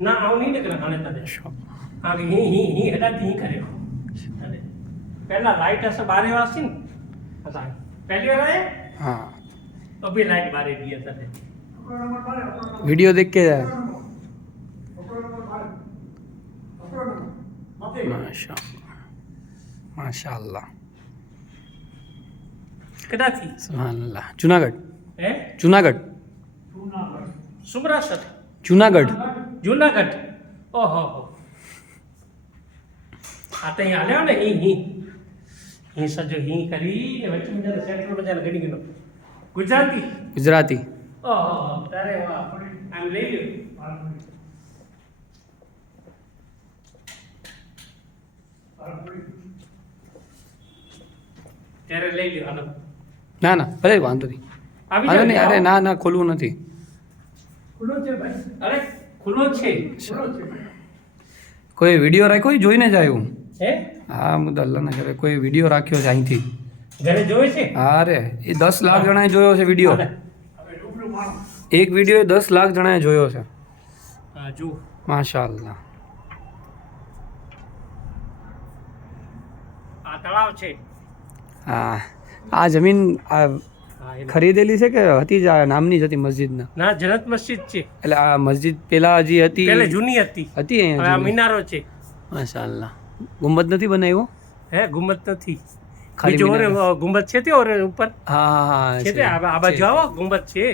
ना आओ नहीं निकला खाने तले आगे ही हटा दी करे पहला लाइट ऐसा 12 वासी न अच्छा पहली बार आए हाँ तो भी लाइट 12 दिया तले वीडियो देख के जाए माशाअल्लाह कदा थी सुभानअल्लाह जूनागढ़ है जूनागढ़ सुमरासर जूनागढ़ जूनागढ़ ओहो आते ही आले ने ही सजो ही करी ने वच्चे में सेंटर में जाने गणी गनो गुजराती गुजराती ओहो तारे वाह आम ले लो तेरे ले लो आनो ના ના ભલે વાંધો નહીં આવી વાંધો નહીં જાઓ અરે ના ના ખોલવું નથી ખુલ્લો છે ભાઈ અરે ખુલ્લો છે કોઈ વિડીયો રાખ્યો હોય જોઈને જાય હું હે હા હું તો અલ્લાહના ઘરે કોઈ વિડીયો રાખ્યો છે અહીંથી ઘરે જોવે છે હા અરે એ 10 લાખ જણાએ જોયો છે વિડીયો એક વિડીયો 10 લાખ જણાએ જોયો છે હા જો માશાઅલ્લાહ આ તળાવ છે હા આ જમીન આ હા એમ. ખરીદેલી છે કે હતી જ આ નામની જ હતી મસ્જિદના ના જનત મસ્જિદ છે એટલે આ મસ્જિદ પેલા હજી હતી પહેલે જૂની હતી હતી હવે આ અહીંયા મિનારો છે માશાઅલ્લાહ ગુંબદ નથી બનાવ્યો હે ગુંબદ નથી ખાલી બીજો ઓરે મિનારો. ગુંબદ છે તે ઓરે ઉપર હા હા છે તે આ બાજુ આવો ગુંબદ છે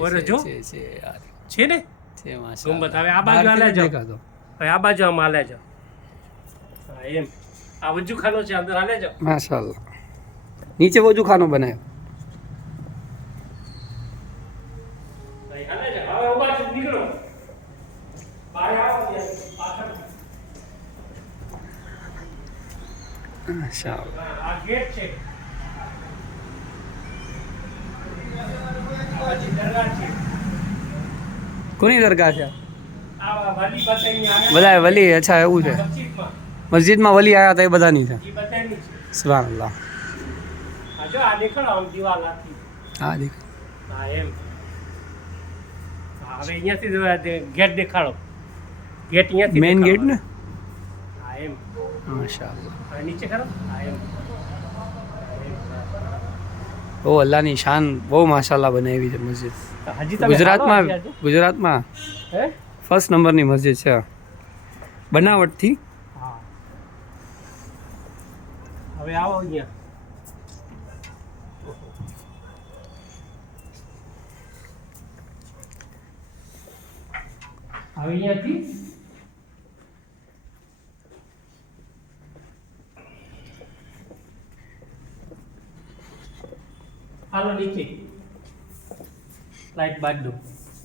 ઓરે જો છે યાર છે ને છે માશાઅલ્લાહ ગુંબદ હવે આ બાજુ હાલે જાઓ દેખાતો હવે આ બાજુ આમ હાલે જાઓ હા એમ આ વજુખાનો છે અંદર હાલે જાઓ માશાઅલ્લાહ નીચે વજુખાનો બનાવ્યો ભાઈ હાલે જાઓ હવે ઉભા છો નીકળો બહાર આવો ત્યાં પાછળ માશાઅલ્લાહ આ ગેટ છે આ પછી દરગાહ છે કોની દરગાહ છે આ વાલી બતાવીને આવે બધા વલી અચ્છા એવું છે મસ્જિદમાં મસ્જિદમાં વલી આવ્યા હતા એ બધાની છે એ બતાવી છે સુભાનઅલ્લાહ આ જો આ નીકળો આમ દિવાલ આખી હા દેખ હા એમ હા, હવે અહીંયાથી ગેટ દેખાડો ગેટ અહીંયાથી મેઇન ગેટ ને હા એમ માશાઅલ્લાહ હવે નીચે કરો હા એમ બહુ અલ્લાહની શાન બહુ માશાઅલ્લાહ બનાવી છે મસ્જિદ તો હજી તમે ગુજરાતમાં હાલો હજી ગુજરાતમાં હે ફર્સ્ટ નંબરની મસ્જિદ છે બનાવટથી હા હવે આવો અહીંયા હવે અહીંયાથી હાલો નીચે લાઈટ બાદ દો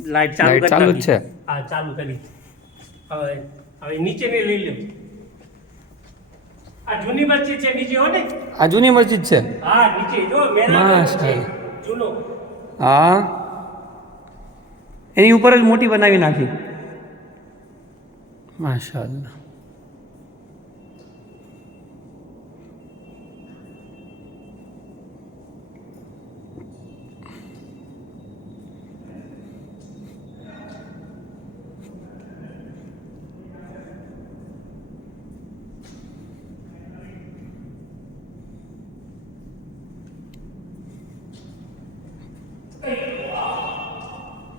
લાઈટ ચાલુ લાઈટ કરી ચાલુ જ નાખી. છે. હા ચાલુ કરી હવે હવે નીચે ને લઈ લો આ જૂની મસ્જિદ છે નીચે હો ને આ જૂની મસ્જિદ છે હા નીચે જો મેરામત છે માશાઅલ્લાહ. જૂનો હા એની ઉપર જ મોટી બનાવી નાખી માશાઅલ્લાહ